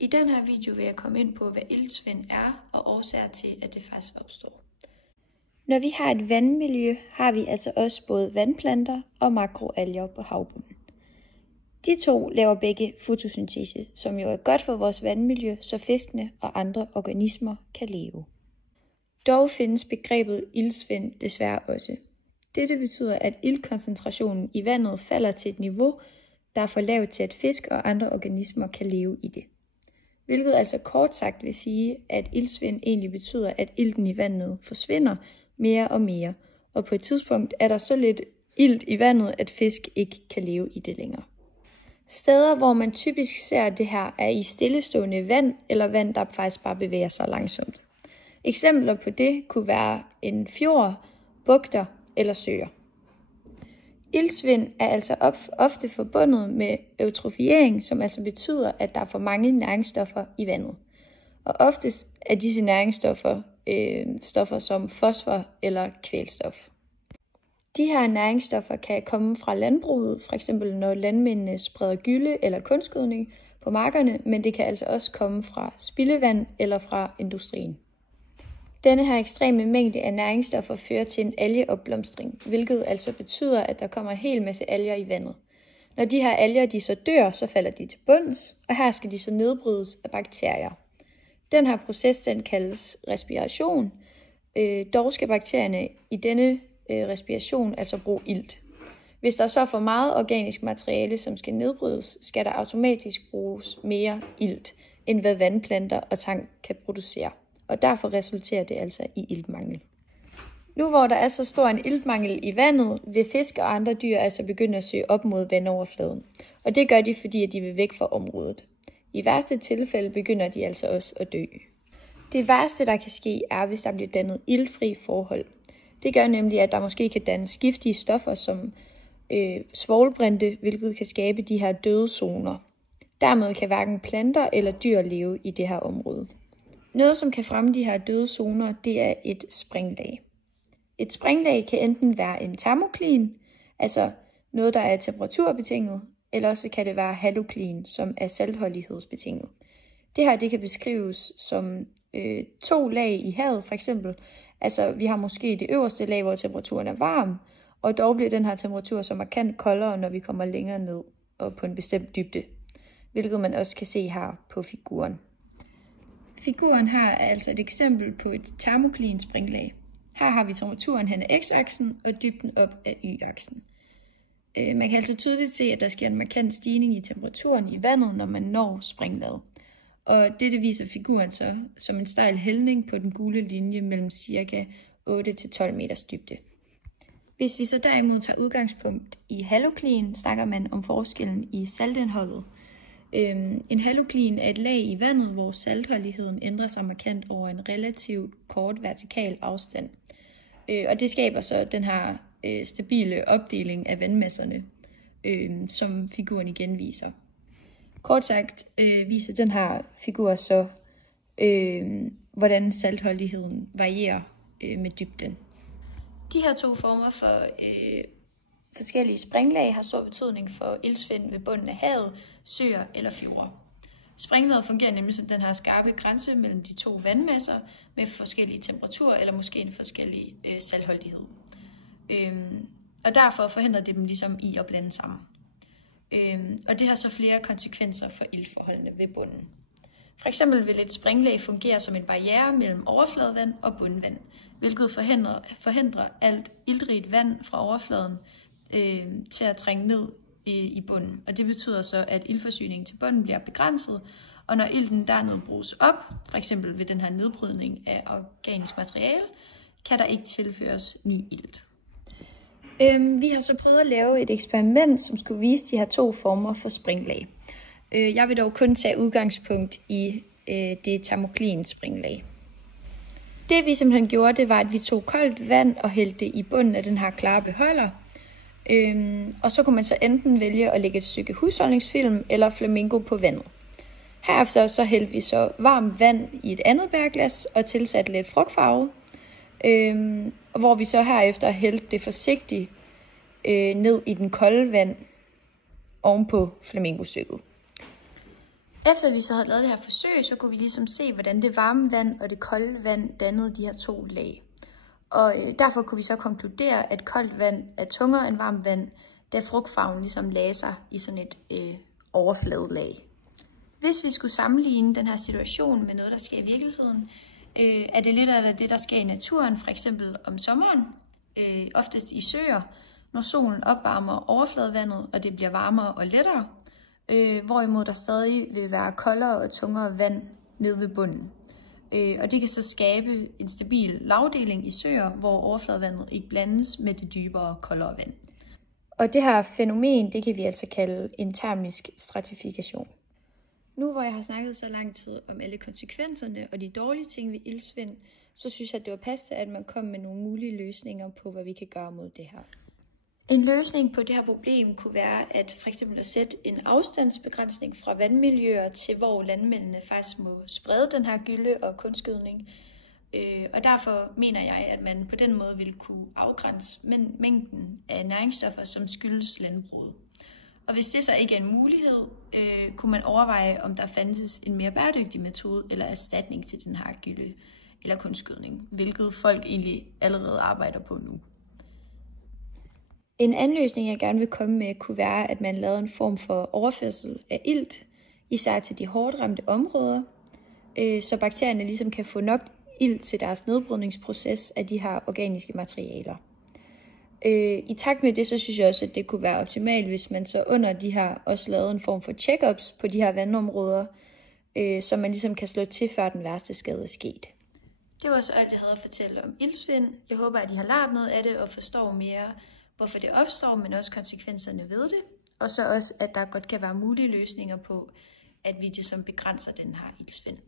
I den her video vil jeg komme ind på, hvad iltsvind er og årsager til, at det faktisk opstår. Når vi har et vandmiljø, har vi altså også både vandplanter og makroalger på havbunden. De to laver begge fotosyntese, som jo er godt for vores vandmiljø, så fiskene og andre organismer kan leve. Dog findes begrebet iltsvind desværre også. Dette betyder, at iltkoncentrationen i vandet falder til et niveau, der er for lavt til, at fisk og andre organismer kan leve i det. Hvilket altså kort sagt vil sige, at iltsvind egentlig betyder, at ilten i vandet forsvinder mere og mere, og på et tidspunkt er der så lidt ilt i vandet, at fisk ikke kan leve i det længere. Steder, hvor man typisk ser det her, er i stillestående vand, eller vand, der faktisk bare bevæger sig langsomt. Eksempler på det kunne være en fjord, bugter eller søer. Iltsvind er altså ofte forbundet med eutrofiering, som altså betyder, at der er for mange næringsstoffer i vandet. Og oftest er disse næringsstoffer stoffer som fosfor eller kvælstof. De her næringsstoffer kan komme fra landbruget, f.eks. når landmændene spreder gylde eller kunstgødning på markerne, men det kan altså også komme fra spildevand eller fra industrien. Denne her ekstreme mængde af næringsstoffer fører til en algeopblomstring, hvilket altså betyder, at der kommer en hel masse alger i vandet. Når de her alger de så dør, så falder de til bunds, og her skal de så nedbrydes af bakterier. Den her proces den kaldes respiration. Dog skal bakterierne i denne respiration altså bruge ilt. Hvis der så er for meget organisk materiale, som skal nedbrydes, skal der automatisk bruges mere ilt, end hvad vandplanter og tang kan producere. Og derfor resulterer det altså i iltmangel. Nu hvor der er så stor en iltmangel i vandet, vil fisk og andre dyr altså begynde at søge op mod vandoverfladen. Og det gør de, fordi de vil væk fra området. I værste tilfælde begynder de altså også at dø. Det værste, der kan ske, er, hvis der bliver dannet iltfri forhold. Det gør nemlig, at der måske kan dannes giftige stoffer som svovlbrinte, hvilket kan skabe de her døde zoner. Dermed kan hverken planter eller dyr leve i det her område. Noget, som kan fremme de her døde zoner, det er et springlag. Et springlag kan enten være en termoklin, altså noget, der er temperaturbetinget, eller også kan det være haloklin, som er saltholdighedsbetinget. Det her det kan beskrives som 2 lag i havet, for eksempel. Altså, vi har måske det øverste lag, hvor temperaturen er varm, og dog bliver den her temperatur så markant koldere, når vi kommer længere ned og på en bestemt dybde, hvilket man også kan se her på figuren. Figuren her er altså et eksempel på et termoklin springlag. Her har vi temperaturen hen af x-aksen og dybden op af y-aksen. Man kan altså tydeligt se, at der sker en markant stigning i temperaturen i vandet, når man når springlaget. Og dette viser figuren så som en stejl hældning på den gule linje mellem ca. 8-12 meters dybde. Hvis vi så derimod tager udgangspunkt i haloklin, snakker man om forskellen i saltindholdet. En haloklin er et lag i vandet, hvor saltholdigheden ændrer sig markant over en relativt kort vertikal afstand. Og det skaber så den her stabile opdeling af vandmasserne, som figuren igen viser. Kort sagt viser den her figur så, hvordan saltholdigheden varierer med dybden. De her to former for forskellige springlag har stor betydning for iltsvind ved bunden af havet, søer eller fjorde. Springlaget fungerer nemlig som den her skarpe grænse mellem de to vandmasser med forskellige temperaturer eller måske en forskellig saltholdighed. Og derfor forhindrer det dem ligesom i at blande sammen. Og det har så flere konsekvenser for iltforholdene ved bunden. For eksempel vil et springlag fungere som en barriere mellem overfladevand og bundvand, hvilket forhindrer alt iltrigt vand fra overfladen til at trænge ned i bunden. Og det betyder så, at iltforsyningen til bunden bliver begrænset, og når ilten dernede bruges op, for eksempel ved den her nedbrydning af organisk materiale, kan der ikke tilføres ny ilt. Vi har så prøvet at lave et eksperiment, som skulle vise de her to former for springlag. Jeg vil dog kun tage udgangspunkt i det termoklin springlag. Det vi simpelthen gjorde, det var, at vi tog koldt vand og hældte det i bunden af den her klare beholder. Og så kunne man så enten vælge at lægge et stykke husholdningsfilm eller flamingo på vandet. Herefter så hældte vi så varmt vand i et andet bærglas og tilsatte lidt frugtfarve. Hvor vi så herefter hældte det forsigtigt ned i den kolde vand ovenpå flamingostykket. Efter vi så havde lavet det her forsøg, så kunne vi ligesom se, hvordan det varme vand og det kolde vand dannede de her 2 lag. Og derfor kunne vi så konkludere, at koldt vand er tungere end varmt vand, da frugtfarven ligesom lagde sig i sådan et overfladelag. Hvis vi skulle sammenligne den her situation med noget, der sker i virkeligheden, er det lidt af det, der sker i naturen, for eksempel om sommeren, oftest i søer, når solen opvarmer overfladevandet, og det bliver varmere og lettere, hvorimod der stadig vil være koldere og tungere vand nede ved bunden. Og det kan så skabe en stabil lavdeling i søer, hvor overfladevandet ikke blandes med det dybere, koldere vand. Og det her fænomen, det kan vi altså kalde en termisk stratifikation. Nu hvor jeg har snakket så lang tid om alle konsekvenserne og de dårlige ting ved iltsvind, så synes jeg, at det var passende, at man kom med nogle mulige løsninger på, hvad vi kan gøre mod det her. En løsning på det her problem kunne være at for eksempel at sætte en afstandsbegrænsning fra vandmiljøer til, hvor landmændene faktisk må sprede den her gylde og kunstgødning. Og derfor mener jeg, at man på den måde ville kunne afgrænse mængden af næringsstoffer, som skyldes landbruget. Og hvis det så ikke er en mulighed, kunne man overveje, om der fandtes en mere bæredygtig metode eller erstatning til den her gylde eller kunstgødning, hvilket folk egentlig allerede arbejder på nu. En anden løsning, jeg gerne vil komme med, kunne være, at man lavede en form for overførsel af ilt, især til de hårdt ramte områder, så bakterierne ligesom kan få nok ilt til deres nedbrydningsproces af de her organiske materialer. I takt med det, så synes jeg også, at det kunne være optimalt, hvis man så under de her også lavede en form for check-ups på de her vandområder, så man ligesom kan slå til, før den værste skade er sket. Det var så alt, jeg havde at fortælle om iltsvind. Jeg håber, at I har lært noget af det og forstår mere, hvorfor det opstår, men også konsekvenserne ved det. Og så også, at der godt kan være mulige løsninger på, at vi ligesom begrænser den her iltsvind.